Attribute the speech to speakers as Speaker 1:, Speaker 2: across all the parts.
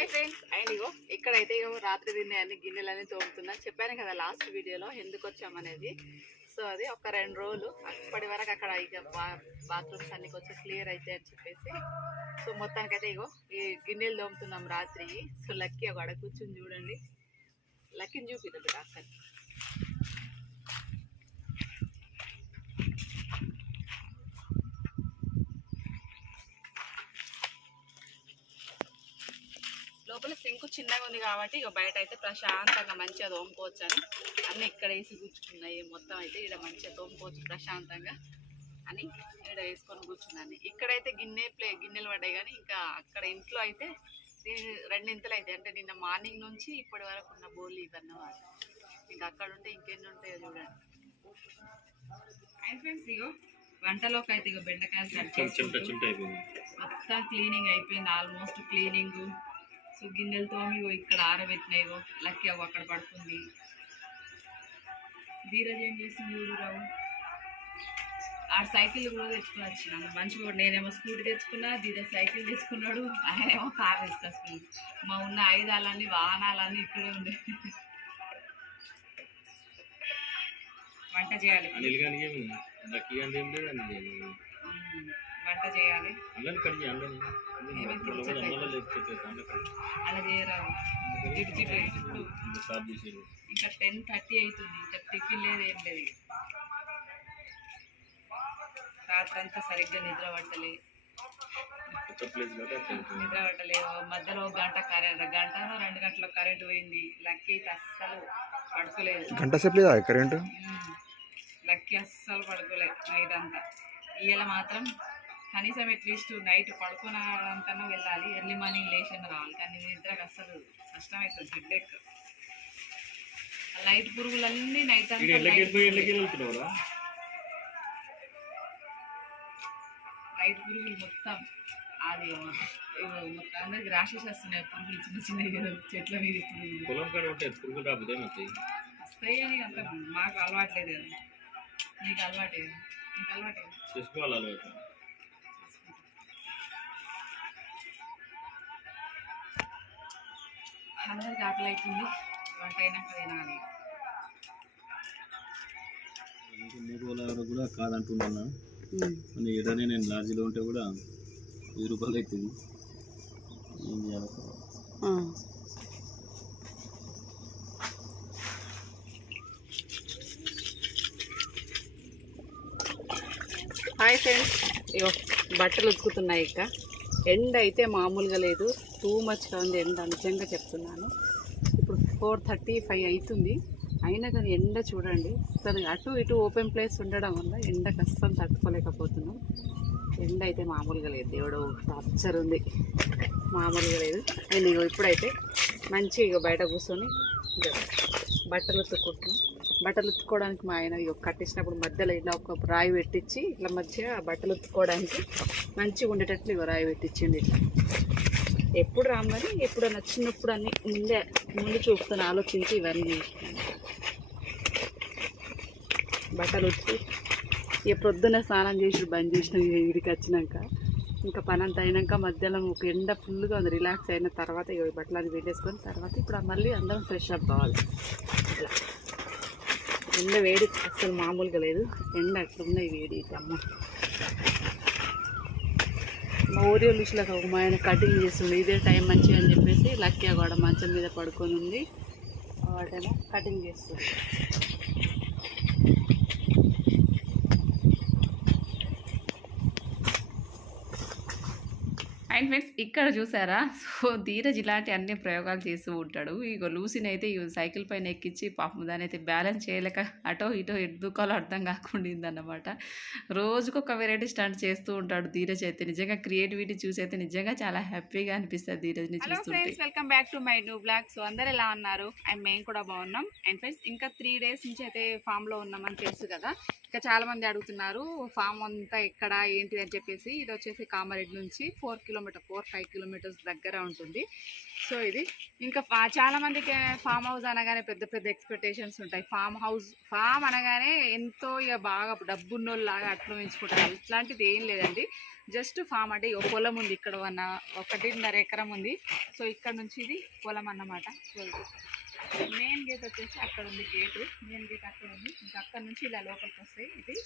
Speaker 1: Hi friends and ఇగో ఇక్కడైతే ఇగో రాత్రి తినే అన్ని గిన్నెలన్నీ తోముతున్నా. చెప్పాను కదా లాస్ట్ వీడియోలో ఎందుకు వచ్చామనేది. సో అది ఒక రెండు రోజులు. అప్పటి వరకు అక్కడ ఇక బా బాత్రూమ్స్ అన్ని కొంచెం క్లియర్ అయితే అని చెప్పేసి. సో మొత్తానికైతే ఇగో ఈ గిన్నెలు తోముతున్నాం రాత్రి. సో లక్కీ ఒక అడ కూర్చుని చూడండి. లక్కీని చూపిద్దాం అక్కడ లోపల సింకు చిన్నగా ఉంది కాబట్టి ఇక బయట అయితే ప్రశాంతంగా మంచిగా తోముకోవచ్చు అని అన్నీ ఇక్కడ వేసి కూర్చుకున్నాయి మొత్తం అయితే ఇక్కడ మంచిగా తోముకోవచ్చు ప్రశాంతంగా అని ఇక్కడ వేసుకొని కూర్చున్నాను. ఇక్కడైతే గిన్నె ప్లే గిన్నెలు పడ్డాయి కానీ ఇంకా అక్కడ ఇంట్లో అయితే దీని రెండింతలు అయితే అంటే నిన్న మార్నింగ్ నుంచి ఇప్పటి వరకు ఉన్న బోర్లు ఇవన్నమాట. ఇంకా అక్కడ ఉంటే ఇంకెన్ని ఉంటాయో చూడండి. అండ్ ఫ్రెండ్స్ ఇగో వంటలోకి అయితే ఇగో బెండకాయలు కట్ మొత్తం క్లీనింగ్ అయిపోయింది. ఆల్మోస్ట్ క్లీనింగ్ సో గిన్నెలతో ఇగో ఇక్కడ ఆరబెట్టినాయి ఇగో లక్కీ అవి అక్కడ పడుతుంది ధీరజ్ ఏం చేస్తుంది చూడు రావు? ఆ సైకిల్ కూడా తెచ్చుకుని వచ్చినాను మంచిగా కూడా నేనేమో స్కూటీ తెచ్చుకున్నా ధీరజ్ సైకిల్ తెచ్చుకున్నాడు ఆయనేమో కార్ తీసుకొచ్చుకున్నాడు. మా ఉన్న ఆయుధాలన్నీ వాహనాలన్నీ ఇక్కడే ఉండే వంట చేయాలి. వంట చేయాలి. అలా చేయరాదు. ఇంకా టెన్ థర్టీ అవుతుంది. ఇంకా టిఫిన్ లేదు ఏం లేదు. రాత్రంతా సరిగ్గా నిద్ర పట్టలే.
Speaker 2: నిద్ర పట్టలేదు.
Speaker 1: మధ్యలో ఒక గంట కరెంట్ గంట రెండు గంటల కరెంట్ పోయింది. లక్కీ అయితే అస్సలు పడుకోలేదు.
Speaker 2: గంట సేపు లేదా కరెంటు.
Speaker 1: లక్కీ అస్సలు పడుకోలేదు నైట్ అంతా. ఇవాళ మాత్రం కనీసం అట్లీస్ట్ నైట్ పడుకున్నంతనో వెళ్ళాలి. ఎర్లీ మార్నింగ్ లేచిన రావాలి. కానీ నిద్రకు అస్సలు కష్టమవుతుంది హెడ్ఏక్ లైట్ పురుగులన్నీ నైట్ లైట్ పురుగులు మొత్తం అది మొత్తం అందరికి రాషెస్ వస్తున్నాయి. పురుగులు చిన్న చిన్నవి కదా చెట్ల మీద పురుగులు. వస్తాయి అని అంత మాకు అలవాట్లేదు కదా. నీకు అలవాటే నీకు అలవాటే
Speaker 2: చేసుకోవాలి అలవాటు.
Speaker 1: అందరికి ఆకలి అవుతుంది వంట అయినాక తినాలి
Speaker 2: మూడు రోజుల కూడా కాదంటున్నాను? మన ఎడనే నేను లాడ్జీలో ఉంటే కూడా వెయ్యి రూపాయలు అవుతుంది. ఏం చేయాలి?
Speaker 1: Hi friends. ఇగో బట్టలు ఉతుకుతున్నాయి ఇక ఎండ అయితే మామూలుగా లేదు. టూ మచ్గా ఉంది ఎండ నిజంగా చెప్తున్నాను. ఇప్పుడు ఫోర్ థర్టీ ఫైవ్ అవుతుంది అయినా కానీ ఎండ చూడండి. అసలు అటు ఇటు ఓపెన్ ప్లేస్ ఉండడం వల్ల ఎండకు అస్సలు తట్టుకోలేకపోతున్నాం. ఎండ అయితే మామూలుగా లేదు. దేవుడు టార్చర్ ఉంది. మామూలుగా లేదు. నేను ఇగో ఇప్పుడైతే మంచిగా ఇగో బయట కూర్చొని బట్టలు ఉతుక్కుంటున్నాం. బట్టలు ఉత్తుకోవడానికి మా ఆయన కట్టించినప్పుడు కట్టేసినప్పుడు మధ్యలో ఇలా ఒక రాయి పెట్టించి ఇట్లా మధ్య బట్టలు ఉత్తుకోవడానికి మంచిగా ఉండేటట్లు ఇగో రాయి పెట్టించింది ఇట్లా. ఎప్పుడు రామని ఎప్పుడన్నా చిన్నప్పుడు అన్ని ముందే ముందు చూపుతాను ఆలోచించి ఇవన్నీ బట్టలు వచ్చి ఇక ప్రొద్దున స్నానం చేసి బంద్ చేసినాం వీడికి వచ్చినాక ఇంకా పని అంతా అయినాక మధ్యాహ్నం ఒక ఎండ ఫుల్గా ఉంది రిలాక్స్ అయిన తర్వాత ఇక బట్టలు అది పెట్టేసుకొని తర్వాత ఇప్పుడు మళ్ళీ అందరం ఫ్రెష్ అప్ కావాలి. ఇట్లా ఎండ వేడి అసలు మామూలుగా లేదు. ఎండ అట్లున్నాయి వేడి అమ్మ. మా ఊరియో లుసులకు ఒక మా ఆయన కటింగ్ చేస్తుండే. ఇదే టైం మంచిగా అని చెప్పేసి లక్కీ కూడా మంచం మీద పడుకొని ఉంది. వాటేమో కటింగ్ చేస్తుంది అండ్ ఫ్రెండ్స్ ఇక్కడ చూసారా? సో ధీరజ్ ఇలాంటి అన్ని ప్రయోగాలు చేస్తూ ఉంటాడు. ఇగో లూసిని అయితే ఈ సైకిల్ పైన ఎక్కించి పాపం దాని అయితే బ్యాలెన్స్ చేయలేక అటో ఇటో ఎద్దుకోవాలో అర్థం కాకుండా అన్నమాట రోజుకు ఒక వెరైటీ స్టంట్ చేస్తూ ఉంటాడు ధీరజ్ అయితే. నిజంగా క్రియేటివిటీ చూసి అయితే నిజంగా చాలా హ్యాపీగా అనిపిస్తుంది ధీరజ్ని చూస్తుంటే. Welcome back to my new blog so అందరు ఎలా ఉన్నారు? అండ్ మేము కూడా బాగున్నాం. అండ్ ఫ్రెండ్స్ ఇంకా త్రీ డేస్ నుంచి అయితే ఫామ్లో ఉన్నామని తెలుసు కదా. ఇంకా చాలా మంది అడుగుతున్నారు ఫామ్ అంతా ఎక్కడ ఏంటి? అని చెప్పేసి. ఇది వచ్చేసి కామారెడ్డి నుంచి four kilometre four five kilometres దగ్గర ఉంటుంది. సో ఇది. ఇంకా చాలా మందికి ఫామ్ హౌస్ అనగానే పెద్ద పెద్ద ఎక్స్పెక్టేషన్స్ ఉంటాయి. ఫామ్ హౌస్ ఫామ్ అనగానే ఎంతో ఇక బాగా డబ్బున్నోళ్ళలాగా అట్లా పెంచుకుంటారు ఇట్లాంటిది ఏం లేదండి. జస్ట్ ఫామ్ అంటే ఇగో పొలం ఉంది ఇక్కడ వన్న ఒకటిన్నర ఎకరం ఉంది. సో ఇక్కడ నుంచి ఇది పొలం అన్నమాట. మెయిన్ గేట్ వచ్చేసి అక్కడ ఉంది గేటు మెయిన్ గేట్ అక్కడ ఉంది. ఇంకా అక్కడ నుంచి ఇలా లోపలికి వస్తాయి. ఇది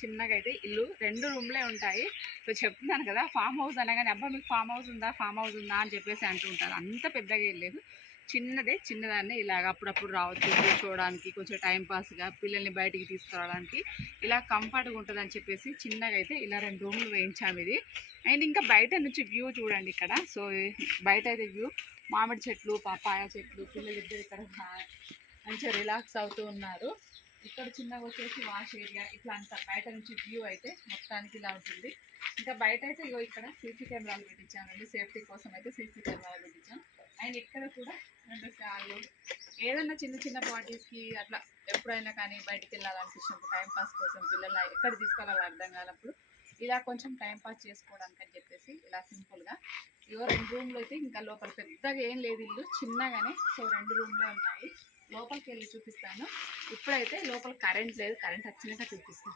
Speaker 1: చిన్నగా అయితే ఇల్లు. రెండు రూమ్లే ఉంటాయి. సో చెప్తున్నాను కదా ఫామ్ హౌస్ అనగానే అబ్బా మీకు ఫామ్ హౌస్ ఉందా? ఫామ్ హౌస్ ఉందా? అని చెప్పేసి అంటూ ఉంటారు. అంత పెద్దగా ఏం లేదు. చిన్నదే చిన్నదాన్ని ఇలాగ అప్పుడప్పుడు రావచ్చు కూర్చోవడానికి కొంచెం టైంపాస్గా పిల్లల్ని బయటికి తీసుకురావడానికి. ఇలా కంఫర్ట్గా ఉంటుందని చెప్పేసి చిన్నగా అయితే ఇలా రెండు రూములు వేయించాము ఇది. అండ్ ఇంకా బయట నుంచి వ్యూ చూడండి ఇక్కడ. సో బయట అయితే వ్యూ మామిడి చెట్లు పాపాయ చెట్లు పిల్లలిద్దరు ఇక్కడ మంచిగా రిలాక్స్ అవుతూ ఉన్నారు. ఇక్కడ చిన్నగా వచ్చేసి వాష్ ఏరియా ఇట్లా అంతా బయట నుంచి వ్యూ అయితే మొత్తానికి ఇలా ఉంటుంది. ఇంకా బయట అయితే ఇగో ఇక్కడ సీసీ కెమెరాలు పెట్టించామండి. సేఫ్టీ కోసం అయితే సీసీ కెమెరాలు పెట్టించాం. అండ్ ఇక్కడ కూడా రెండు ఫ్యాన్లు ఏదన్నా చిన్న చిన్న పార్టీస్కి అట్లా ఎప్పుడైనా కానీ బయటికి వెళ్ళాలనిపించినప్పుడు టైం పాస్ కోసం పిల్లలు ఎక్కడ తీసుకోవాలో అర్థం కానప్పుడు ఇలా కొంచెం టైంపాస్ చేసుకోవడానికి అని చెప్పేసి ఇలా సింపుల్గా ఇవో రెండు రూమ్లు అయితే ఇంకా లోపల పెద్దగా ఏం లేదు ఇల్లు చిన్నగానే. సో రెండు రూమ్లే ఉన్నాయి. లోపలికి వెళ్ళి చూపిస్తాను. ఇప్పుడైతే లోపల కరెంట్ లేదు. కరెంట్ వచ్చినాక చూపిస్తాను.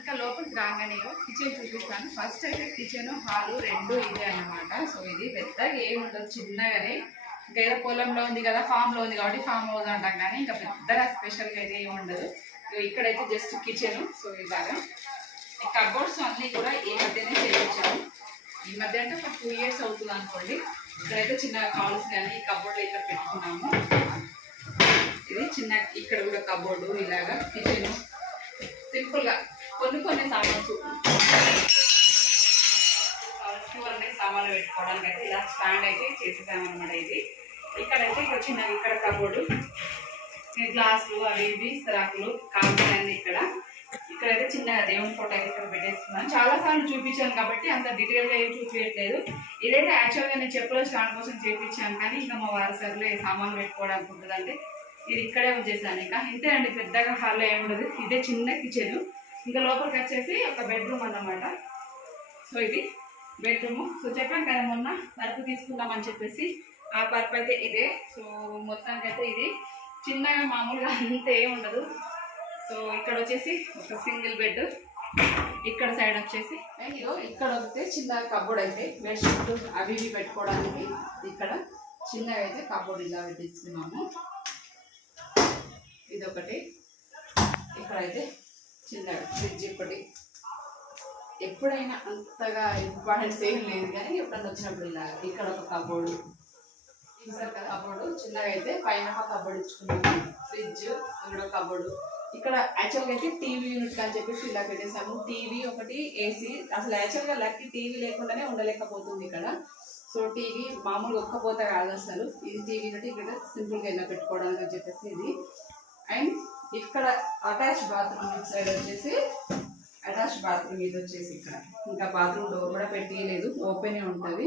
Speaker 1: ఇంకా లోపలికి రాగానే కిచెన్ చూపిస్తాను. ఫస్ట్ అయితే కిచెన్ హాలు రెండు ఇదే అన్నమాట. సో ఇది పెద్దగా ఏముండదు ఉండదు. చిన్నగానే. ఇంకా ఏదో పొలంలో ఉంది కదా ఫామ్లో ఉంది కాబట్టి ఫామ్ హౌస్ అంటాం కానీ ఇంకా పెద్దగా స్పెషల్గా అయితే ఏమి ఉండదు. ఇక్కడైతే జస్ట్ కిచెన్ సో ఇలాగా ఈ కబోర్డ్స్ అన్నీ కూడా ఈ మధ్యనే చేయించాము ఈ మధ్య అంటే ఒక టూ ఇయర్స్ అవుతుంది అనుకోండి. ఇక్కడైతే చిన్నగా కాల్స్ కానీ ఈ కబోర్డ్లో ఇక్కడ పెట్టుకున్నాము. ఇది చిన్న ఇక్కడ కూడా కబోర్డు ఇలాగా కిచెన్ సింపుల్గా కొన్ని కొన్ని సామాన్స్ అన్ని సామాన్లు పెట్టుకోవడానికి అయితే ఇలా స్టాండ్ అయితే చేసేసామన్నమాట ఇది. ఇక్కడైతే ఇక్కడ చిన్న ఇక్కడ కబోర్డు గ్లాసులు అవి ఇవి సరాకులు కాఫీ అన్ని ఇక్కడ. ఇక్కడైతే చిన్న దేవుని ఫోటో అయితే ఇక్కడ పెట్టేస్తున్నాను చాలా సార్లు చూపించాను కాబట్టి అంత డీటెయిల్గా ఏం చూపించట్లేదు. ఇదైతే యాక్చువల్గా నేను చెప్పుల స్టాండ్ కోసం చేయించాను కానీ ఇంకా మా వారి సర్లే సామాన్లు పెట్టుకోవడానికి ఉంటుందంటే ఇది ఇక్కడే వచ్చేసాను ఇంకా ఇంతే అండి పెద్దగా హాల్లో ఏమి ఉండదు. ఇదే చిన్న కిచెన్ ఇంకా లోపలికి వచ్చేసి ఒక బెడ్రూమ్ అన్నమాట. సో ఇది బెడ్రూమ్ సో చెప్పాను కదా మొన్న పరుపు తీసుకుందామని చెప్పేసి. ఆ పరుపు అయితే ఇదే. సో మొత్తానికి అయితే ఇది. చిన్నగా మామూలుగా అంతే ఉండదు. సో ఇక్కడ వచ్చేసి ఒక సింగిల్ బెడ్ ఇక్కడ సైడ్ వచ్చేసి. ఇదో ఇక్కడ వస్తే చిన్న కబోర్డ్ అయితే బెడ్షీట్ అవి ఇవి పెట్టుకోవడానికి ఇక్కడ చిన్నగా అయితే కబోర్డ్ ఇలా పెట్టిస్తున్నాము ఇది ఒకటి ఇక్కడైతే చిన్నగా ఫ్రిడ్జ్ ఒకటి ఎప్పుడైనా అంతగా ఇంపార్టెన్స్ ఏం లేదు కానీ ఎప్పుడైనా వచ్చినప్పుడు ఇలా ఇక్కడ ఒక కబోర్డు. చూసారు కబోర్డు. చిన్నగా అయితే పైన ఒక కబోర్డ్ ఇచ్చుకున్నాము ఫ్రిడ్జ్ ఇక్కడ ఒక కబోర్డు. ఇక్కడ యాక్చువల్గా అయితే టీవీ యూనిట్ అని చెప్పేసి ఇలా పెట్టేసాము టీవీ ఒకటి ఏసీ అసలు యాక్చువల్గా లక్కి టీవీ లేకుండానే ఉండలేకపోతుంది ఇక్కడ. సో టీవీ మామూలుగా ఒక్కపోతే కాదు అసలు. ఇది టీవీ యూనిట్ ఇక్కడ సింపుల్గా ఇలా పెట్టుకోవడానికి అని చెప్పేసి ఇది. అండ్ ఇక్కడ అటాచ్ బాత్రూమ్ సైడ్ వచ్చేసి అటాచ్ బాత్రూమ్ ఇది వచ్చేసి ఇక్కడ. ఇంకా బాత్రూమ్ డోర్ కూడా పెట్టేయలేదు ఓపెన్ ఉంటుంది.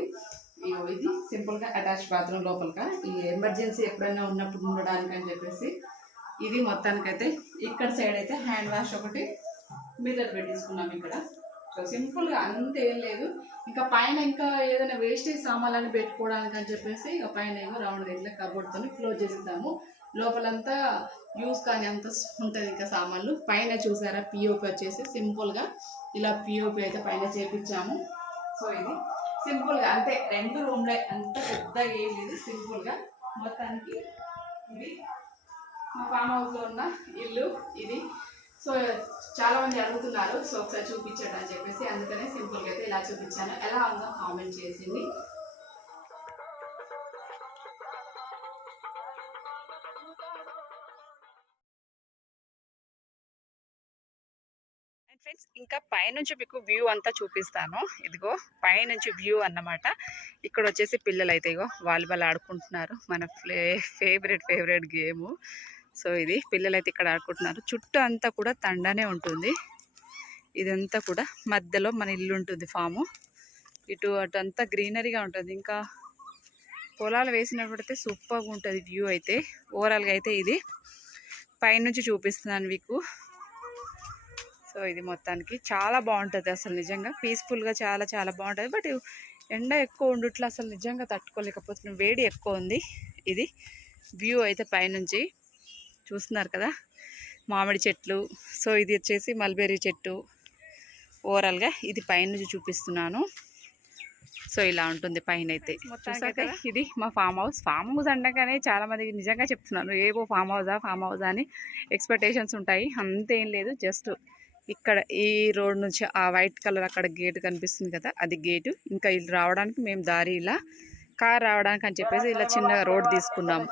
Speaker 1: ఇది సింపుల్గా అటాచ్ బాత్రూమ్ లోపలగా ఈ ఎమర్జెన్సీ ఎప్పుడైనా ఉన్నప్పుడు ఉండడానికి అని చెప్పేసి ఇది మొత్తానికైతే ఇక్కడ సైడ్ అయితే హ్యాండ్ వాష్ ఒకటి మిర్రర్ పెట్టేసుకున్నాం ఇక్కడ. సో సింపుల్గా అంత ఏం లేదు. ఇంకా పైన ఇంకా ఏదైనా వేస్టేజ్ సామాన్లు పెట్టుకోవడానికి అని చెప్పేసి ఇక పైన ఏమో రౌండ్ ఇట్లా కబోర్డ్తో క్లోజ్ చేసేద్దాము. లోపలంతా యూస్ కానీ అంత ఉంటుంది ఇంకా సామాన్లు. పైన చూసారా పిఓపి వచ్చేసి సింపుల్గా ఇలా పిఓపి అయితే పైన చేపించాము. సో ఇది సింపుల్గా అంటే రెండు రూమ్లే అంత పెద్దగా ఏం లేదు సింపుల్గా మొత్తానికి ఇది మా ఫామ్ హౌస్లో ఉన్న ఇల్లు ఇది. సో చాలామంది అడుగుతున్నారు సో ఒకసారి చూపించండి అని చెప్పేసి. అందుకనే సింపుల్గా అయితే ఇలా చూపించాను. ఎలా ఉందో కామెంట్ చేసింది. ఫ్రెండ్స్ ఇంకా పైనుంచి మీకు వ్యూ అంతా చూపిస్తాను. ఇదిగో పైనుంచి వ్యూ అన్నమాట. ఇక్కడ వచ్చేసి పిల్లలు అయితే ఇగో వాలీబాల్ ఆడుకుంటున్నారు. మన ఫ్లే ఫేవరెట్ ఫేవరెట్ గేమ్ సో ఇది పిల్లలు అయితే ఇక్కడ ఆడుకుంటున్నారు. చుట్టూ అంతా కూడా తండనే ఉంటుంది. ఇదంతా కూడా మధ్యలో మన ఇల్లు ఉంటుంది ఫాము ఇటు అటు అంతా గ్రీనరీగా ఉంటుంది. ఇంకా పొలాలు వేసినప్పుడైతే సూపర్గా ఉంటుంది వ్యూ అయితే. ఓవరాల్గా అయితే ఇది. పైనుంచి చూపిస్తున్నాను మీకు. సో ఇది మొత్తానికి చాలా బాగుంటుంది అసలు నిజంగా. పీస్ఫుల్గా చాలా చాలా బాగుంటుంది. బట్ ఎండ ఎక్కువ ఉండుట్లా అసలు నిజంగా తట్టుకోలేకపోతున్నాం. వేడి ఎక్కువ ఉంది ఇది. వ్యూ అయితే పైనుంచి చూస్తున్నారు కదా. మామిడి చెట్లు. సో ఇది వచ్చేసి మల్బెర్రీ చెట్టు. ఓవరాల్గా ఇది పైనుంచి చూపిస్తున్నాను. సో ఇలా ఉంటుంది పైన అయితే చూసాక ఇది మా ఫామ్ హౌస్. ఫామ్ హౌస్ అనగానే చాలా మందికి నిజంగా చెప్తున్నాను. ఏవో ఫామ్ హౌసా ఫామ్ హౌస్ అని ఎక్స్పెక్టేషన్స్ ఉంటాయి. అంతేం లేదు. జస్ట్ ఇక్కడ ఈ రోడ్ నుంచి ఆ వైట్ కలర్ అక్కడ గేట్ కనిపిస్తుంది కదా అది గేటు. ఇంకా ఇల్లు రావడానికి మేము దారి ఇలా కార్ రావడానికి అని చెప్పేసి ఇలా చిన్న రోడ్ తీసుకున్నాము.